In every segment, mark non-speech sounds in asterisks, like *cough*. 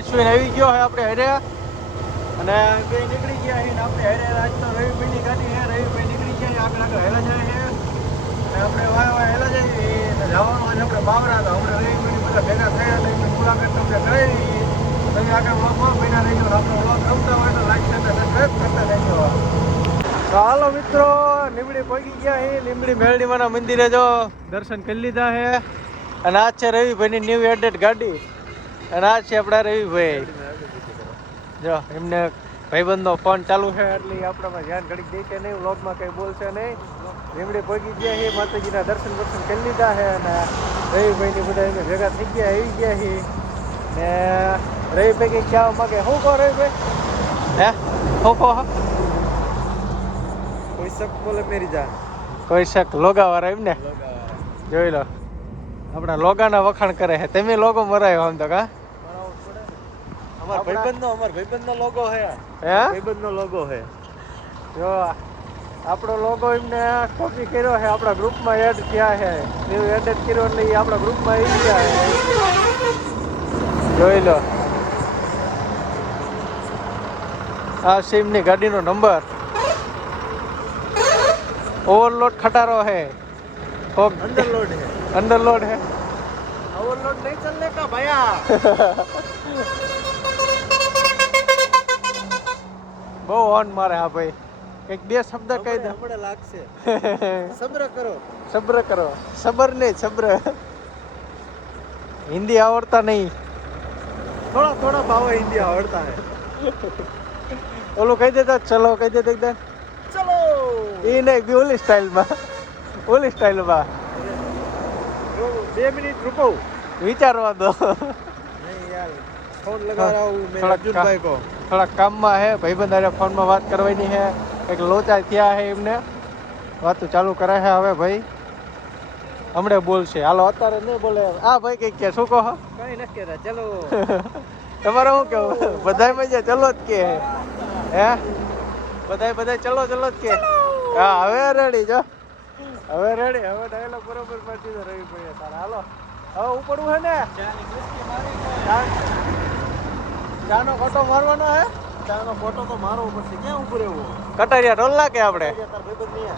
અશ્વિન આવી ગયો છે આપણે હરે. અને બે નીકળી ગયા છે આપણે હરે આજ તો રવિભાઈની ગાડી છે રવિભાઈ નીકળી ગયા છે આગળ આગળ હેલા જાય છે અને આપણે વાય વાય હેલા જઈએ જવાનું આજે આપણે બાવરા, તો હમણાં રવિભાઈ બધા ભેગા થયા એટલે મુલાકાત તમને કરાવી તમે આગળ વ્લોગમાં બન્યા રહી ગયો આપણો વ્લોગ ગમતા હોય તો લાઈક કરતા સબસ્ક્રાઈબ કરતા રહેજો. હાલો મિત્રો લીમડી પગી ગયા છે લીમડી મેરડીમાના મંદિરે જો દર્શન કરી લીધા છે અને આ છે રવિભાઈની ન્યૂ એડેડ ગાડી. અને આ છે આપણા રવિભાઈ. જો એમને ભાઈબંધનો ફોન ચાલુ છે એટલે આપણામાં ધ્યાન ઘડીક દે કે નહીં વ્લોગમાં કંઈ બોલશે નહીં. એમણે પહોંચી ગયા છે માતાજીના દર્શન દર્શન કરી લીધા છે અને રવિભાઈની બધા એમને ભેગા થઈ ગયા આવી ગયા છે. ને રવિભાઈ કંઈક કહેવા માગે? શું કહો રવિભાઈ? હે? શું કહો? કોઈ શક બોલે મેરી જાન? કોઈ શક? લોગાવાળા એમને જોઈ લો. આપણા લોગાના વખાણ કરે છે. તમે લોગો મરાયો આમ તો કા? અમાર ભાઈબંધનો અમાર ભાઈબંધનો લોગો હે હે? ભાઈબંધનો લોગો હે જો આપણો લોગો એમને કોપી કર્યો છે આપણા ગ્રુપમાં એડ થયા છે. એવું એડ કર્યો એટલે એ આપણા ગ્રુપમાં આવી ગયા જોઈ લો. આ સિમની ગાડીનો નંબર ઓવરલોડ ખટારો હે અંડરલોડ હે અંડરલોડ હે ઓવરલોડ નહીં ચલને કા ભયા? *laughs* બહુ ઓન મારે હા ભાઈ. કંઈક બે શબ્દ કહી દે. હમણાં લાગશે. *laughs* સબ્ર કરો. સબ્ર કરો. સબર નહીં સબ્ર હિન્દી આવડતા નહીં. થોડા થોડા ભાવ હિન્દી આવડતા હે. ઓલું કહી દેતા ચલો કહી દેતા એકદમ. ચલો. એ નહીં બી ઓલી સ્ટાઇલમાં ઓલી સ્ટાઇલમાં બે મિનિટ રૂકો વિચારવા દો. નહીં યાર. ફોન લગા રહા હું મેં થોડા અર્જુનભાઈ કો થોડા કામમાં હે ભાઈબંધ હારે ફોનમાં વાત કરવાની છે કંઈક લોચા થયા છે એમને. વાતો ચાલુ કરે છે હવે ભાઈ. હમણે બોલશે. હાલો અત્યારે નહીં બોલે. આ ભાઈ કંઈક કે શું કહો? કઈ નથી કહેતા ચલો. *laughs* તમારે શું કેવું બધાય મજા ચલો જ કે. હે? બધાય બધાય ચલો ચલો જ કે. હા હવે રેડી જો. હવે રેડી હવે ડાયલો બરોબર પાછી દીધો રવિભાઈ તારા હાલો. હવે ઉપડવું હે ને? ચાનો ફોટો મારવાનો હે? ચાનો ફોટો તો મારવો પડશે. ક્યાં ઊભો રહેવો? કટારિયા ટોલ નાખે આપણે.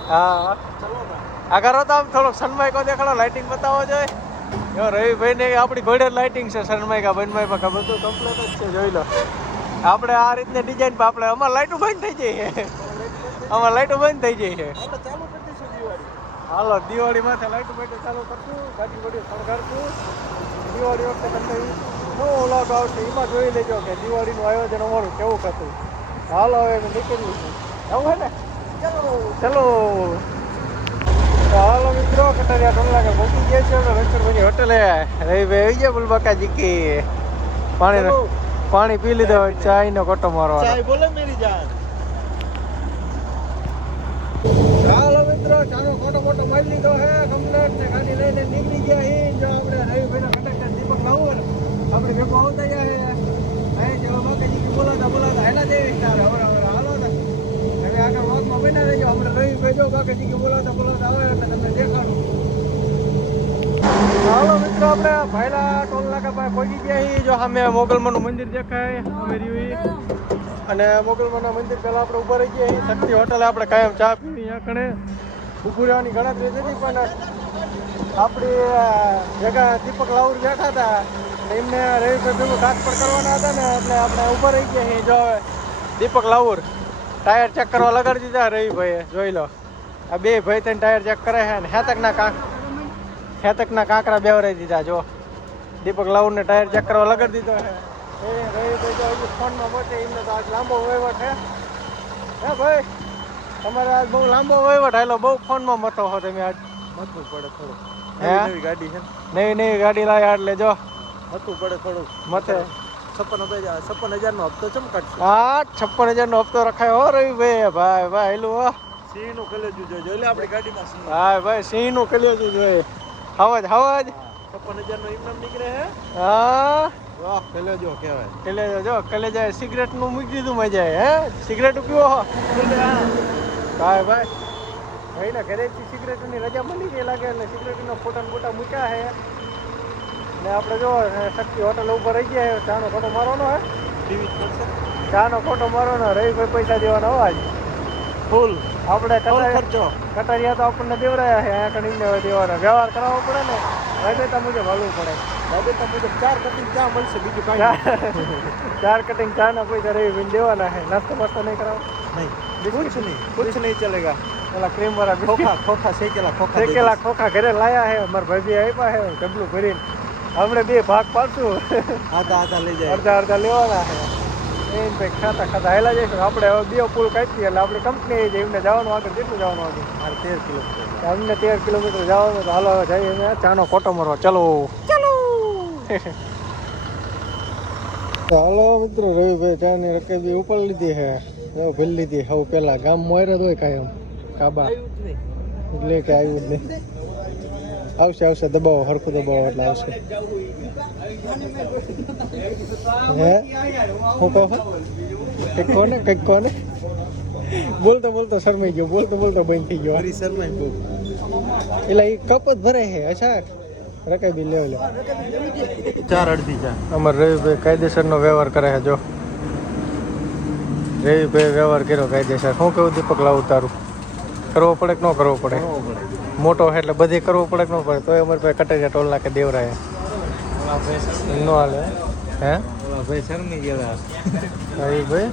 હા. ચલો ના. આગળ તો આમ થોડોક સનમાઈકો દેખાડો લાઇટિંગ બતાવો જોઈએ જો રવિભાઈ ને આપણી ઘોડે લાઇટિંગ છે સનમાઈકા બનમાઈકા બધું કમ્પ્લીટ જ છે જોઈ લો. આપણે આ રીતની ડિઝાઇન આપણે અમારે લાઇટો બંધ થઈ જાય છે. અમારે લાઇટો બંધ થઈ જાય છે. ચાલુ કરી દઈશું દિવાળી. હાલો દિવાળી માથે લાઇટો બાઇટો ચાલુ કરશું ગાડી ગોડી સળગાડશું દિવાળી વખતે તમને નવો વ્લોગ આવશે એમાં જોઈ લેજો કે દિવાળીનું આયોજન અમારું કેવું હતું હાલો હવે અમે નીકળીએ આવું હે ને? ચલો. ચલો હાલો મિત્રો કટારિયા ટોલા કે પહોંચી ગયા છે આપણે રણછોડભાઈની હોટલે રવિભાઈ આવી ગયા બુલબાકાજી કી પાણી પાણી પી લીધો ચાય નો કોટો મારો ચાય બોલે મેરી જાન. હાલો મિત્રો ચાનો ખોટો મોટો મારી લીધો હે કમ્પ્લેટ ને ગાડી લઈને નીકળી ગયા હી. જો આપણે રવિભાઈના કંડક્ટર દીપક બાવર આપણે ભેગો આવતા જાય હે જો બાકાજી બોલાતા બોલાતા હેલા દેવી હવે હવે હાલો હવે આગળ વાતમાં બના રહેજો. આપણે રવિભાઈ જો બાકાજી કે બોલાતા બોલાતા આવે એટલે તમને દેખાડું. હાલો મિત્રો, આપણે ભાઈલા ટોલ નાકા પાસે પહોંચી ગયા જો સામે મોગલમાનું મંદિર દેખાય. અને મોગલમાના મંદિર પહેલાં આપણે ઊભા રહી ગયા શક્તિ હોટલ આપણે કાયમ ચા પીવી અહીંયા કણે ઊભું રહેવાની ગણતરી નથી પણ આપણી ભેગા દીપક લાઉર બેઠા હતા. એમને રવિભાઈ ભેગું ટ્રાન્સફર કરવાના હતા ને એટલે આપણે ઊભા રહી ગયા અહીં જો દીપક લાવુર ટાયર ચેક કરવા લગાડી દીધા રવિભાઈએ જોઈ લો. આ બે ભાઈ ત્રણ ટાયર ચેક કરે છે અને હેતકના કાંક હેતકના કાંકરા બેવરાઈ દીધા જો. દીપક લાવુરને ટાયર ચેક કરવા લગાડી દીધો છે. એ રવિભાઈ તો હજી ફોનમાં મોટે એમને તો આજ લાંબો વહીવટ છે. હે ભાઈ તમારે આજ બહુ લાંબો વહીવટ હાલો બહુ ફોનમાં મતો હો તમે આજ. મથવું પડે થોડું? નવી નવી ગાડી છે. નવી નવી ગાડી લાવ્યા એટલે જો. મથવું પડે થોડું. મતે? છપ્પન હજાર છપ્પન હજાર નો હપ્તો ચમ કાઢશે? છપ્પન હજારનો હપ્તો રખાયો હો રવિભાઈ ભાઈ ભાઈ હેલું હો. સિંહનું કલેજું જોઈ એટલે આપણી ગાડીમાં સિંહ. ભાઈ ભાઈ સિંહનું કલેજું જોઈએ. હવાજ હવાજ. છપ્પન હજાર નો ઇનામ નીકળે હે? હા. વાહ કલેજો કહેવાય. કલેજો જો કલેજા સિગરેટનું મૂકી દીધું મજા હે? સિગરેટ પીવો હો. ભાઈ ભાઈ. ને ઘરે ઘરેથી સિગરેટની રજા મળી ગઈ લાગે એટલે સિગરેટનો ફોટા ફોટા મૂક્યા છે ને આપણે જો અ, શક્તિ હોટલ ઉપર રહી ગયા છે. ચાનો ફોટો મારવાનો હે? ટીવી પડશે ચાનો ફોટો મારવાનો રવિભાઈ પૈસા દેવાનો અવાજ. ફૂલ. આપણે ફૂલ કટારિયા ખર્ચો. કટારિયા તો આપણને દેવરાયા છે અહીંયા કણીને દેવાના. વ્યવહાર કરાવવો પડે ને રાબેતા મુજબ હલવું પડે. રાબેતા મુજબ ચાર કટિંગ ચા મળશે બીજું કાંઈ ચાર ચાર કટિંગ ચાના પૈસા રવિભાઈ દેવાના છે. નાસ્તો બાસ્તો નહીં કરાવો? નહીં. કુછ નહીં. કુછ નહીં ચલેગા. પેલા ક્રીમ વાળા ખોખા ખોખા શેકેલા ખોખા દઈ શેકેલા ખોખા ઘરે લાયા છે. અમારા ભાભી આપ્યા છે ડબલું ભરીને. હમણે બે ભાગ પાડશું. આધા આધા લઈ જાય. અડધા અડધા લેવાના છે. એમ ભાઈ ખાતા ખાતા હેલા જઈશું. આપણે હવે બે પુલ કાઢીએ એટલે આપણે કંપની જઈ એમને જવાનું આગળ કેટલું જવાનું આગળ મારે તેર કિલોમીટર અમને તેર કિલોમીટર જવાનું તો હાલો હવે જઈએ અમે. ચાનો કોટો મારવા. ચલો. ચલો. *laughs* હાલો મિત્રો રવિભાઈ ચાની રકેબી ઉપર લીધી છે. હવે ભરી લીધી હવે પેલા ગામ મોયરે જ હોય કાયમ. કાબા. એટલે કે આવ્યું જ નહીં. આવશે આવશે દબાવો હરખું દબાવો એટલે આવશે. હે? હું કહો કંઈક કોને કંઈક કોને બોલતો બોલતો શરમાઈ ગયો બોલતો બોલતો બંધ થઈ ગયો. મારી શર્માઈ એટલે એ કપ જ ભરે છે અચ્છા. રકાઈ બી લેવ લે. ચાર અડધી ચાર અમાર રવિભાઈ કાયદેસરનો વ્યવહાર કરે છે જો. રવિભાઈ વ્યવહાર કર્યો કાયદેસર. શું કહું દીપક લાવું તારું કરવો પડે કે ન કરવો પડે? મોટો હોય એટલે બધી કરવું પડે કે ન પડે? તો અમારે પાસે કટારિયા ટોલ નાખે ભાઈ નો હાલે. હે? ઓલા ભાઈ શરમી ગયેલા ભાઈ ભાઈ?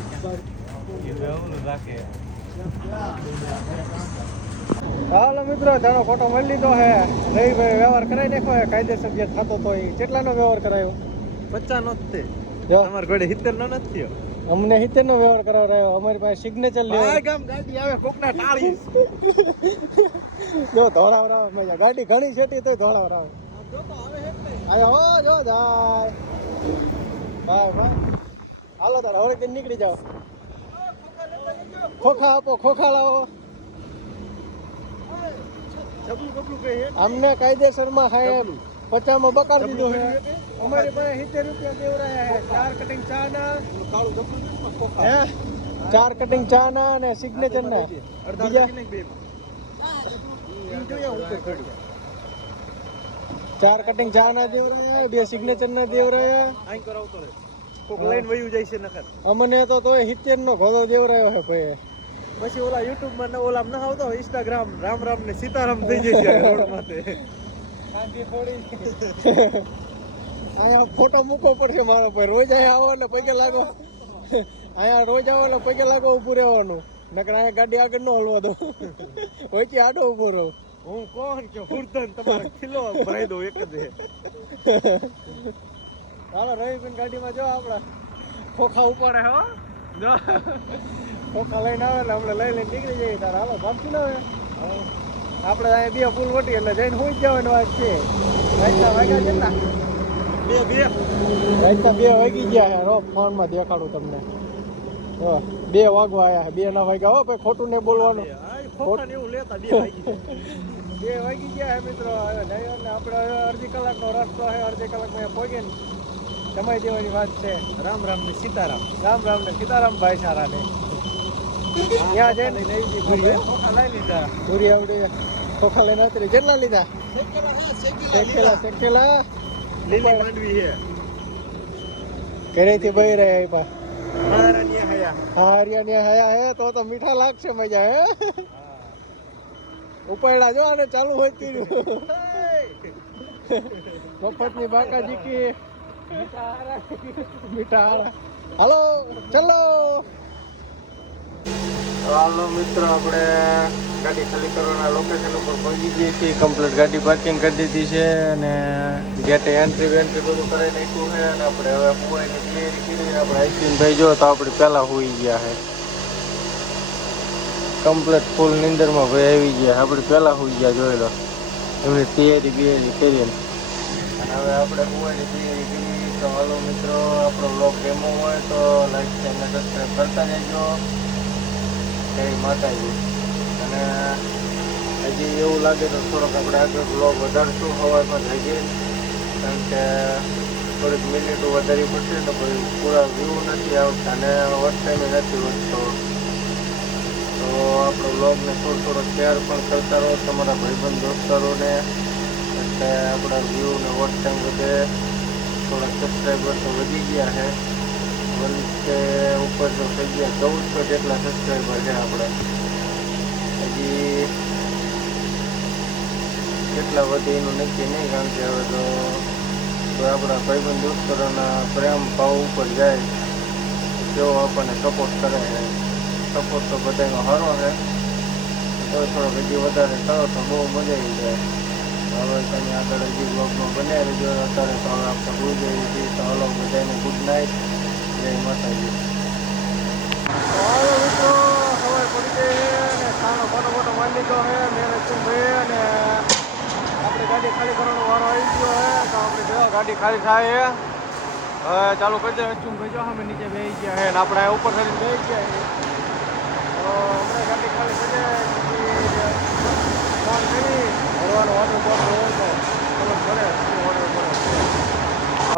હાલો મિત્રો જાણો ફોટો મળી લીધો હે. રવિભાઈ વ્યવહાર કરાવી નાખો હે. કાયદેસર જે થતો તો એ કેટલાનો વ્યવહાર કરાયો? પચાસ નો જ તે. જો. તમારા ઘોડે સિત્તેર નો નથી થયો. અમને સિત્તેર નો વ્યવહાર રહ્યો અમારી પાસે સિગ્નેચર લેવા ગામ ગાડી આવે કોકના ટાળી. જો ધોળાવરાવ મજા. ગાડી ઘણી છેટી તોય ધોળાવરાવ આયો હો જો જાય. ભાઈ ભાઈ હાલો તાર હવે કઈ નીકળી જાવ ખોખા આપો ખોખા લાવો. અમને કાયદેસરમાં સાહેબ પચામાં બકાર દીધો છે. અમારી પાસે સિત્તેર રૂપિયા દેવરાયા છે. ચાર કટિંગ ચા ના. હે? ચાર કટિંગ ચા ના અને સિગ્નેચર ના. બીજા. ચાર કટિંગ ચા ના દેવરાયા બે સિગ્નેચર ના દેવરાયા. કોક લાઈન વયું જાય છે નકર. અમને તો તોય સિત્તેર નો ઘોડો દેવરાયો છે ભાઈ. પછી ઓલા યુટ્યુબમાં ને ઓલા ના આવતો ઇન્સ્ટાગ્રામ રામ રામ ને સીતારામ થઈ જાય છે રોડ માથે. *laughs* અહીંયા ફોટો મૂકવો પડશે મારો ભાઈ. રોજ અહીંયા આવો એટલે પગે લાગો. *laughs* અહીંયા રોજ આવો એટલે પગે લાગો ઊભું રહેવાનું. નકર અહીંયા ગાડી આગળ નો હલવા દો. *laughs* વચ્ચે આડો ઊભો રહો. હું કોણ કે હુરધન તમારે ખીલો ભરાઈ દો એક જ. હાલો રવિબેન ગાડીમાં જો આપણા. ખોખા ઉપાડે હો જો ખોખા લઈને આવે એટલે આપણે લઈ લઈને નીકળી જઈએ તારે. હાલો ભાગતું ના આવે. આપણે અહીંયા બે ફૂલ વટી એટલે જઈને હોઈ જવાની વાત છે. રાતના વાગ્યા છે ને બે બે. રાતના બે વાગી ગયા છે. રો ફોનમાં દેખાડું તમને. હો બે વાગવા આયા છે. બે ના વાગ્યા. હો ભાઈ ખોટું ને બોલવાનું. ખોટું ને એવું લેતા બે *laughs* બે વાગી ગયા છે મિત્રો. હવે નહીં આપણે હવે અડધી કલાકનો રસ્તો છે. અડધી કલાકમાં અહીંયા પહોંચીને જમાઈ દેવાની વાત છે. રામ રામ ને સીતારામ. રામ રામ ને સીતારામ ભાઈ સારા ને ત્યાં જઈને લઈને આવી જઈએ ભાઈ. ખોખા લઈ લીધા પૂરી આવડી. ખોખા લઈને આવતી કેટલા લીધા? શેકેલા શેકેલા. લીલી માંડવી છે. ઘરેથી બહી રહ્યા હયા. હે તો તો મીઠા લાગશે મજા હે? ઉપાડ્યા જો અને ચાલુ હોય કર્યું *laughs* મફતની બાકા જીકી મીઠા હારા. હાલો ચલો. હાલો મિત્રો, આપણે ગાડી ખાલી કરવાના લોકેશન ઉપર પહોંચી ગઈ છીએ. કમ્પ્લીટ ગાડી પાર્કિંગ કરી દીધી છે અને ગેટે એન્ટ્રી વેન્ટ્રી બધું કરી નાખ્યું છે અને આપણે હવે પુવાઈની તૈયારી કરી આપણે આઈસ્ક્રીમ ભાઈ જો તો આપણે પહેલાં હોઈ ગયા છે. કમ્પ્લીટ ફૂલ નિંદરમાં ભાઈ આવી ગયા આપણે પહેલાં હોઈ ગયા, જોઈ લો. એમની તૈયારી બિયારી કરીને અને હવે આપણે પુવાઈની તૈયારી કરી. તો હાલો મિત્રો, આપણો બ્લોગ કેમો હોય તો લાઈક ચેનલ સબસ્ક્રાઈબ કરતા જજો જય માતાજી અને હજી એવું લાગે તો થોડોક આપણે આગળ બ્લોગ વધારશું, હવામાં જઈએ. કારણ કે થોડીક મિનિટો વધારી પડશે તો કોઈ પૂરા વ્યૂ નથી આવતા અને ટાઈમે નથી વધતો. તો આપણો બ્લોગને થોડો થોડો શેર પણ કરતા રહો, તમારા ભાઈબંધ, દોસ્તારોને. એટલે આપણા વ્યૂ ને વોચ ટાઈમ બધે થોડા સબસ્ક્રાઈબર તો વધી ગયા છે. વન કે તો થઈ ગયા ચૌદસો જેટલા સબસ્ક્રાઈબર છે આપણે હજી કેટલા વધે એનું નક્કી નહીં, કારણ કે હવે તો આપણા ભાઈબંધ દોસ્તરોના પ્રેમ ભાવ ઉપર જાય. તેઓ આપણને સપોર્ટ કરે છે. સપોર્ટ તો બધાનો સારો છે. તો થોડોક હજી વધારે કરો તો બહુ મજા આવી જાય. હવે તમે આગળ હજી બ્લોગમાં બન્યા રહેજો અત્યારે તો હવે આપણે ભૂલ જઈએ છીએ. તો હલો બધાને ગુડ નાઇટ જય માતાજી. મિત્રો ખબર પડી લીધો છે મેં આપણે ગાડી ખાલી કરવાનો વારો આવી ગયો છે. તો આપણે જો ગાડી ખાલી થાય હવે ચાલુ કરી દે ચૂમ ભાઈ જો અમે નીચે બેસી ગયા છે અને આપણે ઉપર થઈ બેસી ગયા તો હમણાં ગાડી ખાલી કરી દે ફોન કરી, ભરવાનો વાટર બોટલ હોય.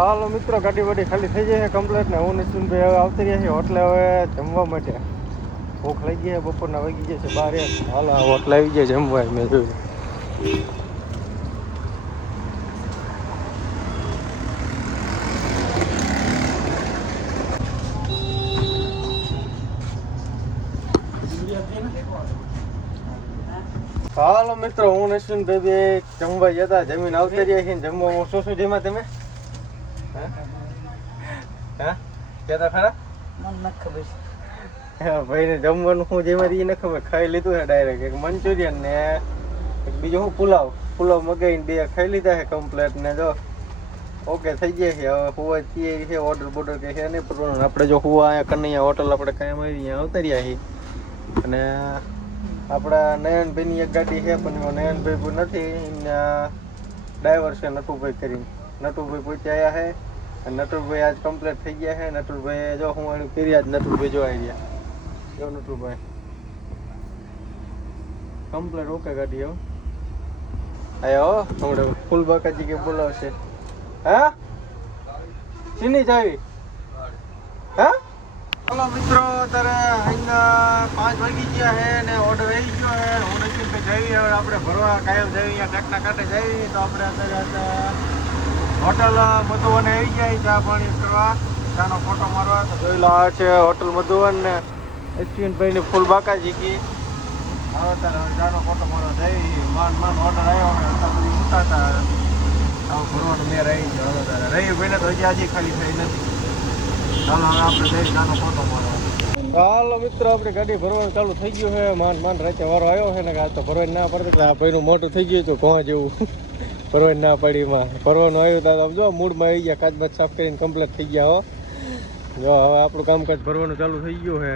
હાલો મિત્રો, ગાડી વાડી ખાલી થઈ જાય કમ્પ્લીટ ને હું નિશુનભાઈ હવે આવતી રહ્યા છીએ હોટલે હવે જમવા માટે. ભૂખ લઈ ગઈ બપોરના વાગી ગયા છે બાર હાલો હોટલ આવી ગયા જમવા, મેં જોયું. હાલો મિત્રો, હું નિશુન ભાઈ જમવા જતા જમીન આવતી રહ્યા છીએ જમવામાં શું શું જમ્યા તમે? હા? હા? કહેતા ખરા? હા, ભાઈને જમવાનું શું જેમાં એ ન ખબર. ખાઈ લીધું છે ડાયરેક્ટ એક મંચુરિયન ને બીજું શું પુલાવ. પુલાવ મગાવીને બે ખાઈ લીધા છે કમ્પ્લેટ ને જો. ઓકે થઈ ગયા છે. હવે હુવા છીએ છે ઓર્ડર બોર્ડર કે છે નહીં પણ આપણે જો હુવા અહીંયા કનૈયા હોટલ આપણે કાંઈ આવી અહીંયા ઉતર્યા છીએ. અને આપણા નયનભાઈની એક ગાડી છે પણ નયનભાઈ નથી. ડ્રાઈવર છે નટુભાઈ કરીને. નટુભાઈ પહોંચ્યા હે નટુભાઈ આજ કમ્પ્લીટ થઈ ગયા છે નટુભાઈ જો હું એનું કરી આજ નટુભાઈ જોવા ગયા જો નટુભાઈ કમ્પ્લીટ ઓકે ગાડી હો. આયો હમણાં ફૂલ બાકાજી કે બોલાવશે. હા? ચીની ચાવી? હા? ચાલો મિત્રો, અત્યારે અહીંયા પાંચ વાગી ગયા છે ને ઓર્ડર આવી ગયો છે હું નથી જઈએ હવે આપણે ભરવા કાયમ જઈએ ટેકના કાંઠે જઈએ તો આપણે અત્યારે હોટલ મધુવન આવી જાય ચા પાણી કરવા. ચાનો ફોટો મારવા. તો જોઈ લો આ છે હોટલ મધુવન ને. અશ્વિનભાઈ ની ફૂલ બાકાજી કી હવે ચાનો ફોટો મારવા જઈએ માન માન ઓર્ડર આવ્યો ને, અત્યારે બધી ઉતારતા આવું ભરવાનું મેર આવી ગયો. તારે તો હજી હજી ખાલી થઈ નથી. ચાલો આપણે જઈ ફોટો મારવા. હાલો મિત્રો, આપણી ગાડી ભરવાનું ચાલુ થઈ ગયું છે. માન માન રાતે વારો આવ્યો છે ને આ તો ભરવાની ના પડતી આ ભાઈનું મોટું થઈ ગયું હતું કોણ જેવું. ભરવાની ના પડી માં. પરવાનું આવ્યું તો જો, મૂડમાં આવી ગયા, કાચ બાચ સાફ કરીને કમ્પ્લીટ થઈ ગયા હો. જો, હવે આપણું કામકાજ ભરવાનું ચાલુ થઈ ગયું છે.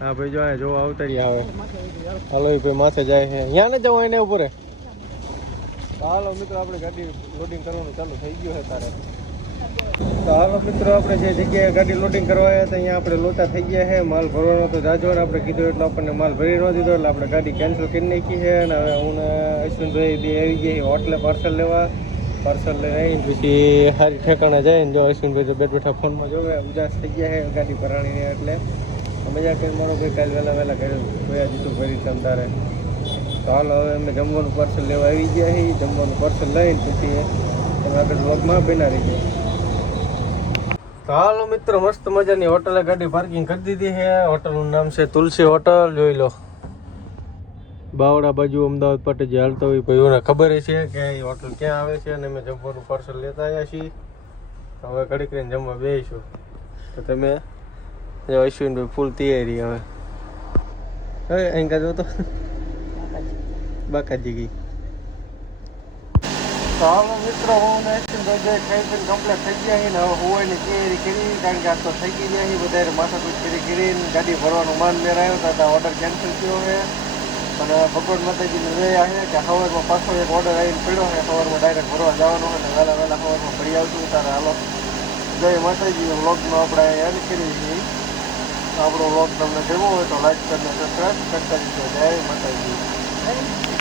હા, ભાઈ, જો જોવા આવતા રહ્યા હવે હાલો ભાઈ, માથે જાય છે. અહીંયા ને જવાય એને ઉપર? હાલો, મિત્રો, આપણે ગાડી લોડિંગ કરવાનું ચાલુ થઈ ગયું છે તારે. તો હાલો મિત્રો, આપણે જે જગ્યાએ ગાડી લોડિંગ કરવા આવ્યા હતા, અહીંયા આપણે લોચા થઈ ગયા છે. માલ ભરવાનો તો જાજો ને આપણે કીધું એટલે આપણને માલ ભરી ન દીધો એટલે આપણે ગાડી કેન્સલ કરી નાખી છે. અને હવે હું અશ્વિનભાઈ બે આવી ગયા હોટલે પાર્સલ લેવા. પાર્સલ લઈને આવીને પછી સારી ઠેકાણે જાય ને જો અશ્વિનભાઈ તો બેઠ બેઠા ફોનમાં જોવે. ઉદાસ થઈ ગયા છે ગાડી ભરાણીને એટલે. મજા કરી મારો ભાઈ, કાલે વહેલા વહેલા કર્યું દીધું ભરી તમ તારે તો હાલો, હવે અમે જમવાનું પાર્સલ લેવા આવી ગયા છીએ. જમવાનું પાર્સલ લઈને પછી અમે આગળ વગમાં બના રહી ગયા તો હાલો મિત્રો, મસ્ત મજાની હોટલે ગાડી પાર્કિંગ કરી દીધી છે. હોટલનું નામ છે તુલસી હોટલ, જોઈ લો. બાવડા બાજુ અમદાવાદ પાટે જે હાલતા હોય ભાઈઓને ખબર છે કે એ હોટલ ક્યાં આવે છે અને અમે જમવાનું પાર્સલ લેતા આવ્યા છીએ. હવે ઘડીક રહીને જમવા બેસીશું તો તમે અશ્વિનભાઈ ફૂલ તૈયારી હવે. અહીં કાજો તો બાકાજી ગઈ. તો હાલો મિત્રો હું ને અશ્વિનભાઈ ખાઈ પીને કમ્પ્લીટ થઈ ગયા છીએ ને હવે હોવાની તૈયારી કરી કારણ કે આ તો થઈ ગઈ જાય બધા માથાકૂટ કરી કરીને ગાડી ભરવાનું માન મેર આવ્યો તો ઓર્ડર કેન્સલ થયો છે અને ભગવાન માતાજીને રહ્યા છે કે સવારમાં પાછો એક ઓર્ડર આવીને પડ્યો છે સવારમાં ડાયરેક્ટ ભરવા જવાનો હોય ને વહેલા વહેલા સવારમાં ફરી આવશું તારે હાલો જય માતાજી વ્લોગમાં આપણે એડ કરીએ છીએ આપણો વ્લોગ તમને ગમ્યો હોય તો લાઈક કરીને સબસ્ક્રાઈબ કરતા રહીજો જય માતાજી